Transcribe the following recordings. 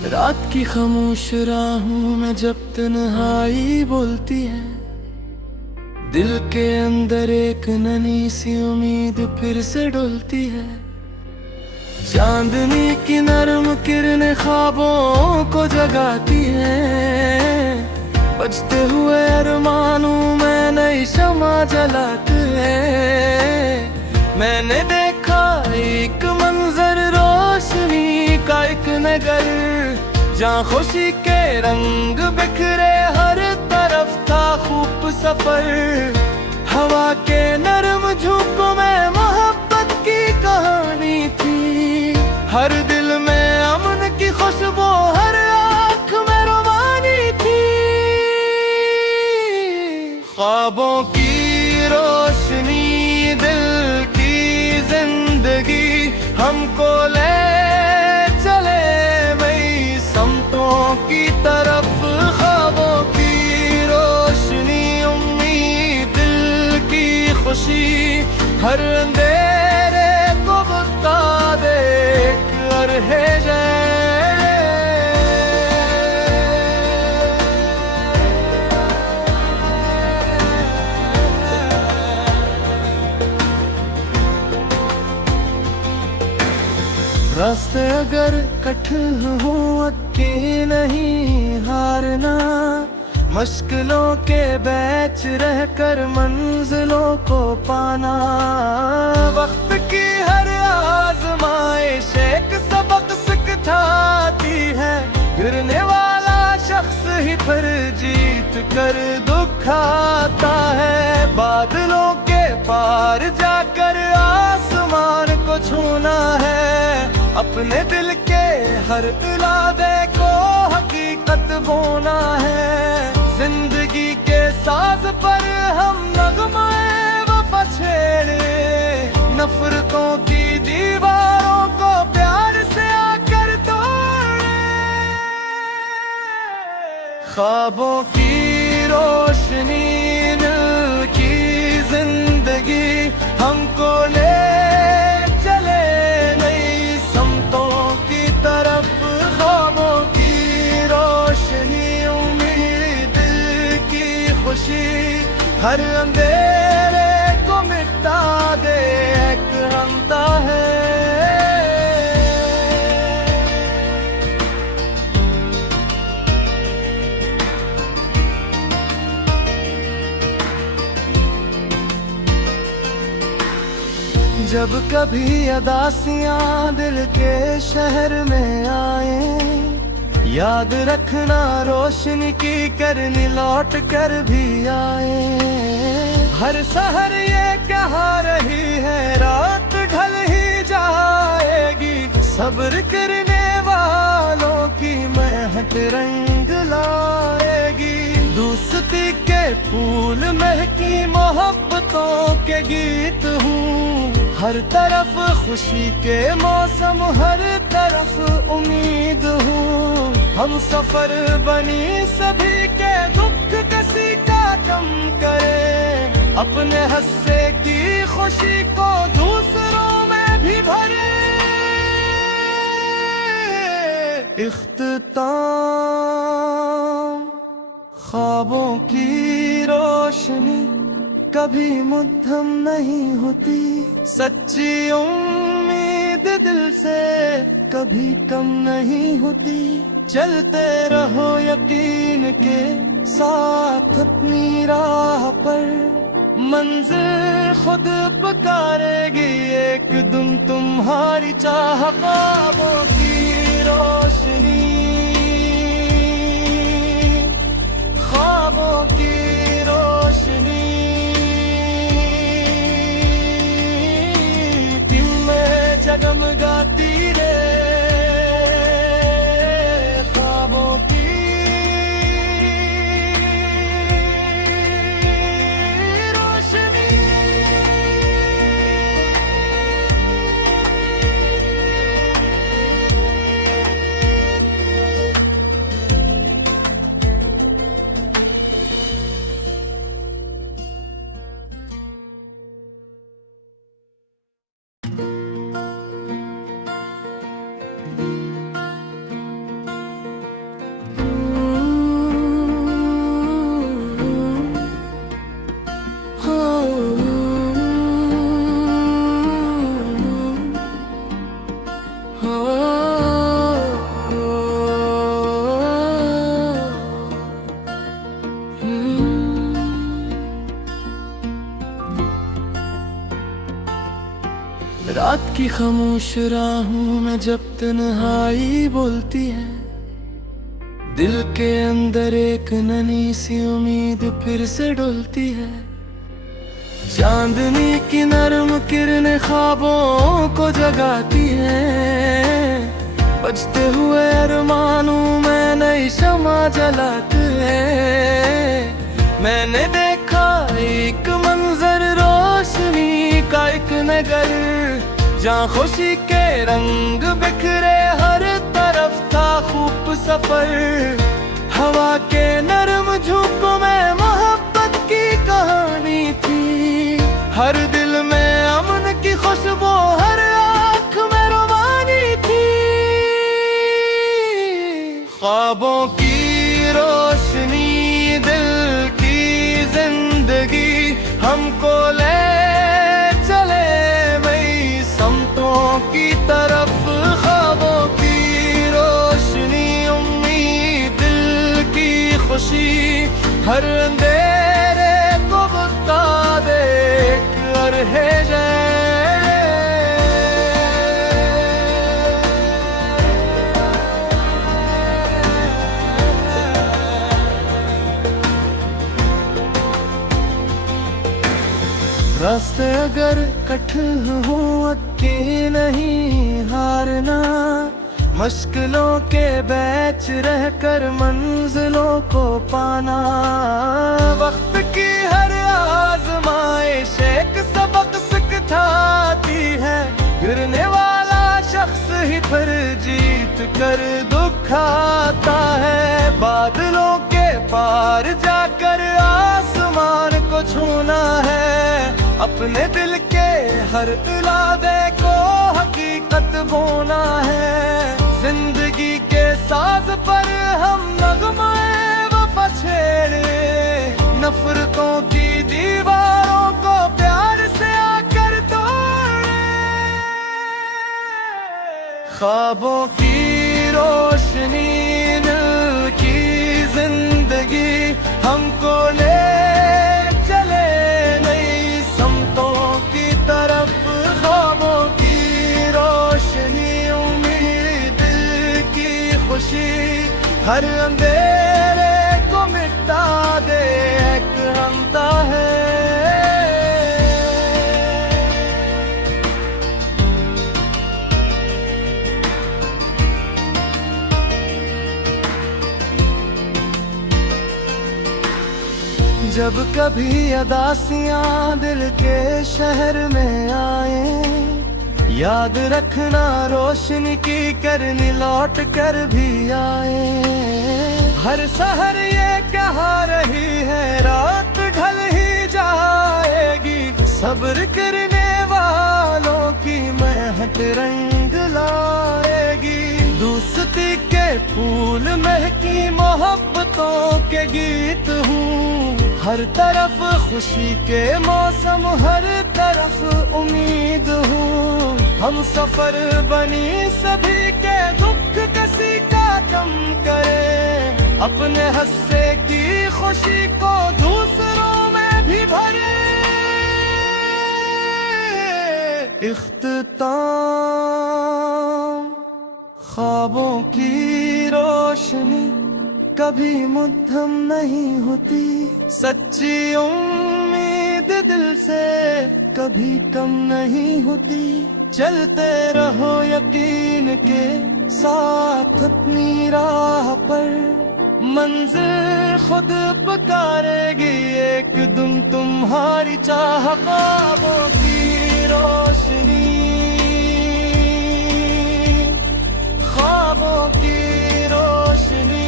रात की खामोश राहों में जब तन्हाई बोलती है, दिल के अंदर एक नन्ही सी उम्मीद फिर से डोलती है। चांदनी की नरम किरणें ख्वाबों को जगाती हैं, बजते हुए अरमानों में नई शमा जलाते हैं। मैंने देखा एक मंजर रोशनी का एक नगर, जहाँ खुशी के रंग बिखरे हर तरफ था खूब सफर। हवा के नरम झोंकों में मोहब्बत की कहानी थी, हर दिल में अमन की खुशबू, हर आँख में रोमानी थी। ख्वाबों की रोशनी, दिल की जिंदगी हमको ले चले नई समतों की तरफ। ख्वाबों की रोशनी, उम्मीद, दिल की खुशी, हर अंधेरे को बता दे एक अर्हे रास्ते अगर कठिन हो अटके नहीं हारना, मुश्किलों के बीच रहकर मंजिलों को पाना। वक्त की हर आजमाइश एक सबक सिखाती है, गिरने वाला शख्स ही फिर जीत कर दिखाता है। बादलों के पार जाकर आसमान को छूना है, अपने दिल के हर इरादे को हकीकत बोना है। जिंदगी के साज पर हम नगमाए वफा छेड़े, नफरतों की दीवारों को प्यार से आकर तोड़े। ख्वाबों की रोशनी, दिल की जिंदगी हमको ले चले नई समतों की तरफ। ख्वाबों की रोशनी, उम्मीद, दिल की खुशी, हर अंधेरे को मिटा दे एक रंगता है। जब कभी अदासियां दिल के शहर में आए, याद रखना रोशनी की करनी लौट कर भी आए। हर सहर ये कह रही है रात ढल ही जाएगी, सब्र करने वालों की मेहनत रंग लाएगी। दोस्ती के फूल महकी मोहब्बतों के गीत हूँ, हर तरफ खुशी के मौसम, हर तरफ उम्मीद हूँ। हम सफर बनी सभी के दुख किसी का कम करे, अपने हस्से की खुशी को दूसरों में भी भरे। इख्तिताम ख्वाबों की रोशनी कभी मुद्दम नहीं होती, सच्ची उम्मीद दिल से कभी कम नहीं होती। चलते रहो यकीन के साथ अपनी राह पर, मंजिल खुद पुकारेगी एक दिन तुम्हारी चाह। ख्वाबों की रोशनी, ख्वाबों की रोशनी, जगमगाती रे ख्वाबों की रोशनी। की खामोश राहों में जब तन्हाई बोलती है, दिल के अंदर एक नन्ही सी उम्मीद फिर से डोलती है। चांदनी की नरम किरणें ख्वाबों को जगाती है, बजते हुए अरमानों में नई शमा जलाते हैं। मैंने देखा एक मंजर रोशनी का एक नगर, जहाँ खुशी के रंग बिखरे हर तरफ था खूब सफर। हवा के नरम झोंकों में मोहब्बत की कहानी थी, हर दिल में अमन की खुशबू, हर आँख में रोमानी थी। ख्वाबों की रोशनी, दिल की जिंदगी हमको ले चले नई समतों की तरफ। ख्वाबों की रोशनी, उम्मीद, दिल की खुशी, हर अंधेरे को बुता दे एक अरहे रास्ते अगर कठिन हो अकेले नहीं हारना, मुश्किलों के बैच रहकर मंजिलों को पाना। वक्त की हर आजमाइश एक सबक सिखाती है, गिरने वाला शख्स ही फिर जीत कर दिखाता है। बादलों के पार जाकर आसमान को छूना है, अपने दिल के हर इरादे को हकीकत बोना है। जिंदगी के साज पर हम नगमाए वफा छेड़े, नफरतों की दीवारों को प्यार से आकर तोड़े। ख्वाबों की रोशनी, दिल की जिंदगी हमको ले चले नई समतों की तरफ। ख्वाबों की रोशनी, उम्मीद, दिल की खुशी, हर अंधेरे को मिटा दे एक हमता है। जब कभी अदासियां दिल के शहर में आए, याद रखना रोशनी की करनी लौट कर भी आए। हर सहर ये कहा रही है रात ढल ही जाएगी, सब्र करने वालों की मेहनत रंग लाएगी। दोस्ती के फूल महकी मोहब्बतों के गीत हूँ, हर तरफ खुशी के मौसम, हर तरफ उम्मीद हूँ। हम सफर बनी सभी के दुख किसी का कम करे, अपने हस्से की खुशी को दूसरों में भी भरे। इख्तिताम ख्वाबों की रोशनी कभी मुद्दम नहीं होती, सच्ची उम्मीद दिल से कभी कम नहीं होती। चलते रहो यकीन के साथ अपनी राह पर, मंजिल खुद पुकारेगी एक दिन तुम्हारी चाह। ख्वाबों की रोशनी, ख्वाबों की रोशनी,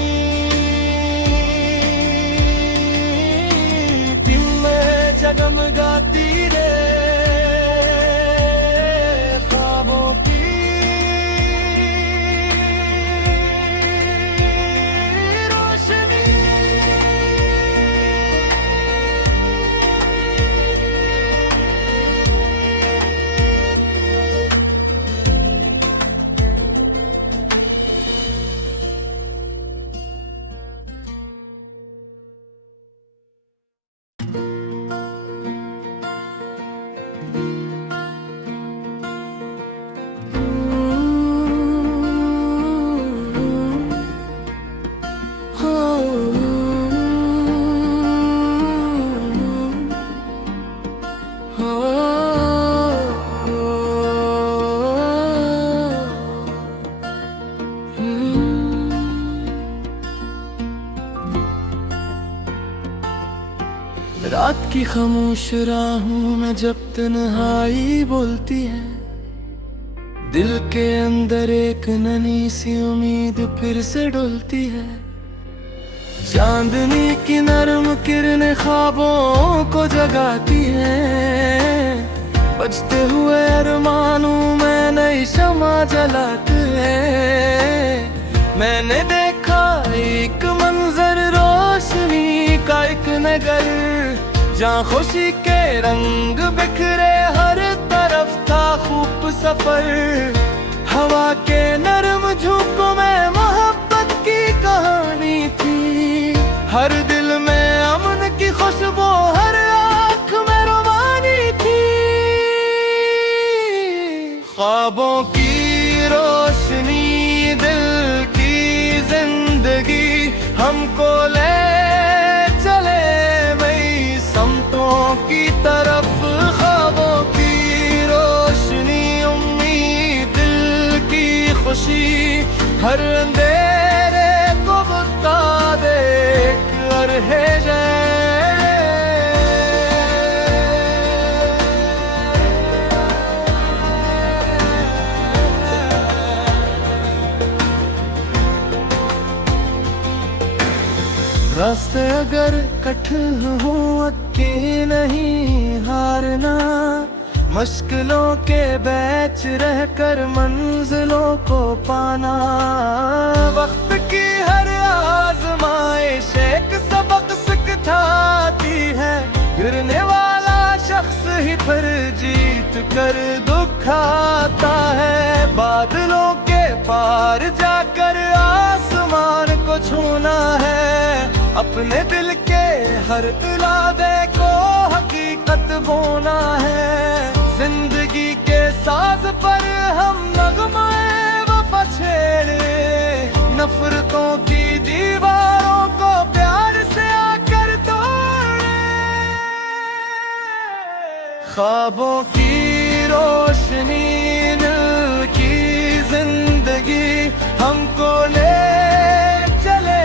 जगमगाती रे ख्वाबों की रोशनी। रात की खामोश राहों में जब तन्हाई बोलती है, दिल के अंदर एक नन्ही सी उम्मीद फिर से डुलती है। चांदनी की नरम किरणें ख्वाबों को जगाती है, बजते हुए अरमानों में नई शमा जलाती है। मैंने देखा एक मंजर रोशनी का एक नगर, जहाँ खुशी के रंग बिखरे हर तरफ था खूब सफर। हवा के नरम झोंकों में मोहब्बत की कहानी थी, हर दिल में अमन की खुशबू, हर आँख में रोमानी थी। ख्वाबों की रोशनी, दिल की जिंदगी हमको ले चले नई समतों की तरफ। ख्वाबों की रोशनी, उम्मीद, दिल की खुशी, हर अंधेरे को बुता दे एक अरहे रास्ते अगर कठिन हो अक्के नहीं हारना, मुश्किलों के बीच रहकर मंजिलों को पाना। वक्त की हर आजमाइश एक सबक सिखाती है, गिरने वाला शख्स ही फिर जीत कर दिखाता है। बादलों के पार जाकर आसमान को छूना है, अपने दिल के हर इरादे को हकीकत बोना है। जिंदगी के साज पर हम नगमे वफा छेड़े, नफरतों की दीवारों को प्यार से आकर तोड़े। ख्वाबों की रोशनी, दिल की जिंदगी हमको ले चले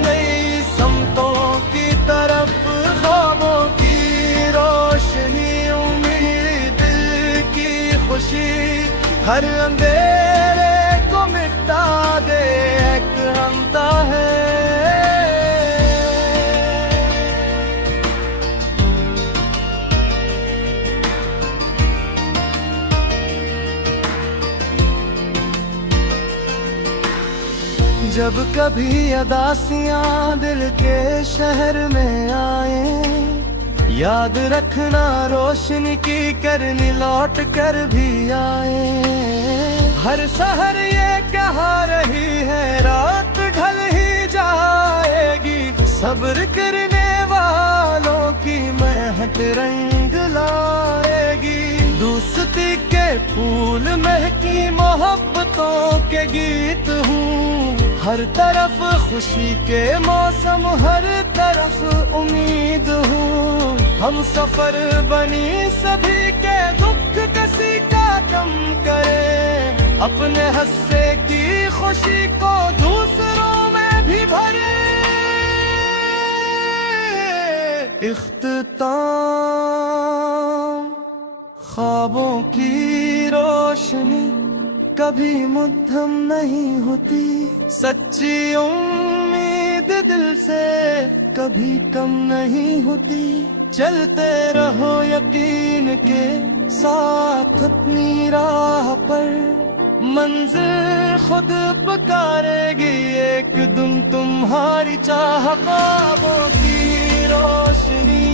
नई समतों की तरफ। ख्वाबों की रोशनी, उम्मीद, दिल की खुशी, हर अंधेरे को मिटा दे एक हमता है। जब कभी अदासियां दिल के शहर में आए, याद रखना रोशनी की करनी लौट कर भी आए। हर सहर ये कह रही है रात ढल ही जाएगी, सब्र करने वालों की मेहनत रंग लाएगी। दोस्ती के फूल महकी मोहब्बतों के गीत हूँ, हर तरफ खुशी के मौसम, हर तरफ उम्मीद हूँ। हम सफर बनी सभी के दुख किसी का कम करे, अपने हस्से की खुशी को दूसरों में भी भरे। इख्तिताम ख्वाबों की रोशनी कभी मुद्दम नहीं होती, सच्ची उम्मीद दिल से कभी कम नहीं होती। चलते रहो यकीन के साथ अपनी राह पर, मंजिल खुद पुकारेगी एक दिन तुम्हारी चाह। ख्वाबों की रोशनी,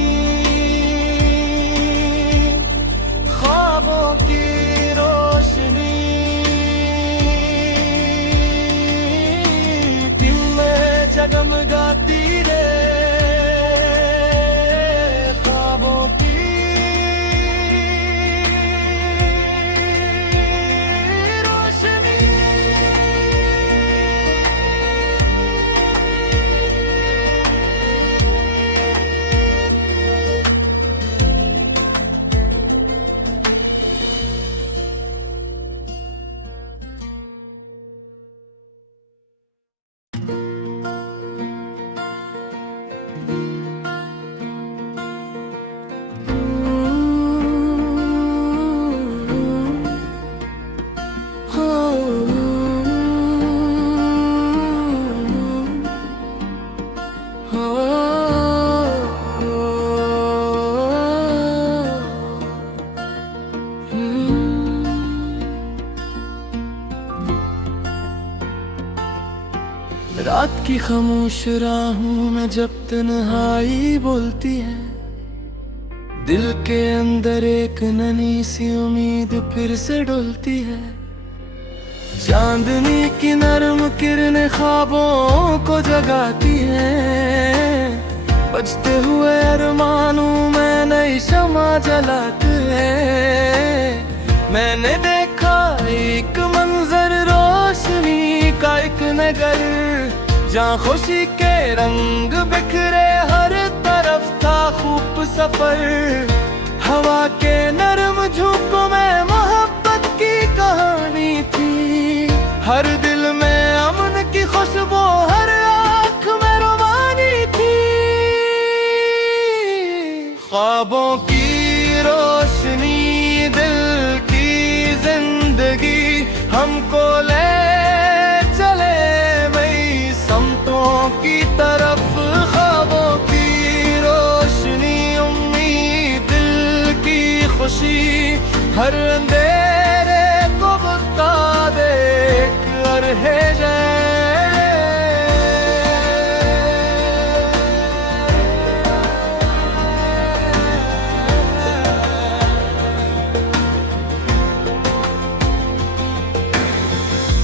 ख्वाबों की रोशनी, जगमगाती रे ख्वाबों की रोशनी। रात की खामोश राहों में जब तन्हाई बोलती है, दिल के अंदर एक नन्ही सी उम्मीद फिर से डोलती है। चांदनी की नरम किरणें ख्वाबों को जगाती है, बजते हुए अरमानों में नई शमा जलाती है। मैंने देखा एक मंजर रोशनी का एक नगर, जहाँ खुशी के रंग बिखरे हर तरफ था खूब सफर। हवा के नरम झोंकों में मोहब्बत की कहानी थी, हर दिल में अमन की खुशबू, हर आँख में रोमानी थी। ख्वाबों की रोशनी, दिल की जिंदगी हमको ले चले मई समतों की तरफ। ख्वाबों की रोशनी, उम्मीद, दिल की खुशी, हर अंधेरे को बुता दे एक अरहे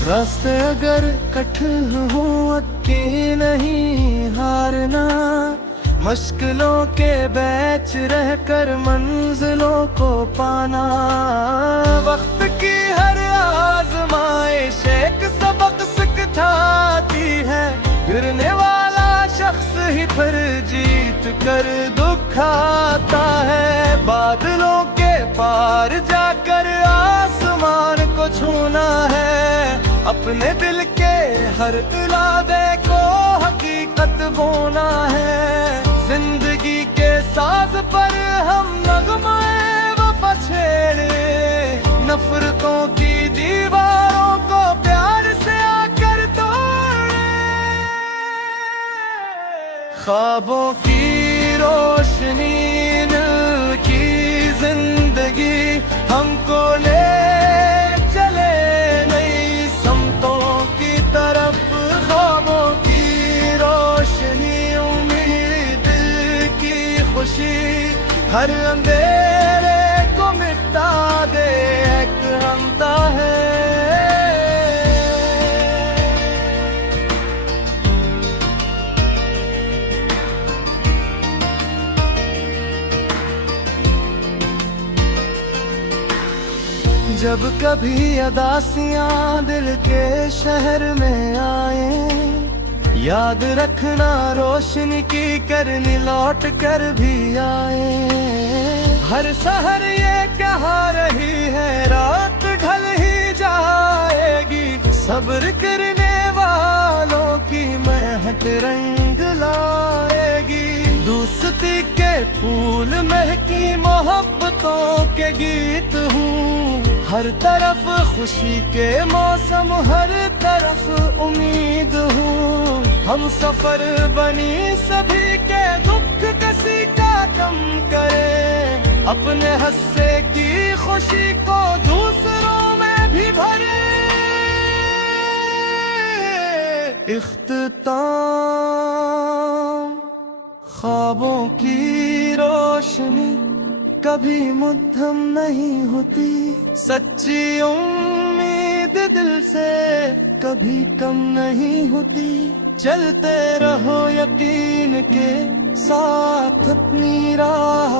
रास्ते अगर कठिन हो अक्के नहीं हारना, मुश्किलों के बैच रहकर मंजिलों को पाना। वक्त की हर आजमाइश एक सबक सिखाती है, गिरने वाला शख्स ही फिर जीत कर दिखाता है। बादलों के पार जाकर आसमान को छूना है, अपने दिल के हर इरादे को हकीकत बोना है। जिंदगी के साज पर हम नगमाए वफा छेड़े, नफरतों की दीवारों को प्यार से आकर तोड़े। ख्वाबों की रोशनी, दिल की जिंदगी हमको ले चले नई समतों की तरफ। ख्वाबों की रोशनी, उम्मीद, दिल की खुशी, हर अंधेरे को मिटा दे एक हमता है। जब कभी अदासियां दिल के शहर में आए, याद रखना रोशनी की करनी लौट कर भी आए। हर सहर ये कह रही है रात ढल ही जाएगी, सब्र करने वालों की मेहनत रंग लाएगी। दोस्ती के फूल महकी मोहब्बतों के गीत हूँ, हर तरफ खुशी के मौसम, हर तरफ उम्मीद हूँ। हम सफर बनी सभी के दुख किसी का कम करे, अपने हस्से की खुशी को दूसरों में भी भरे। इख्तिताम ख्वाबों की रोशनी कभी मुद्दम नहीं होती, सच्ची उम्मीद दिल से कभी कम नहीं होती। चलते रहो यकीन के साथ अपनी राह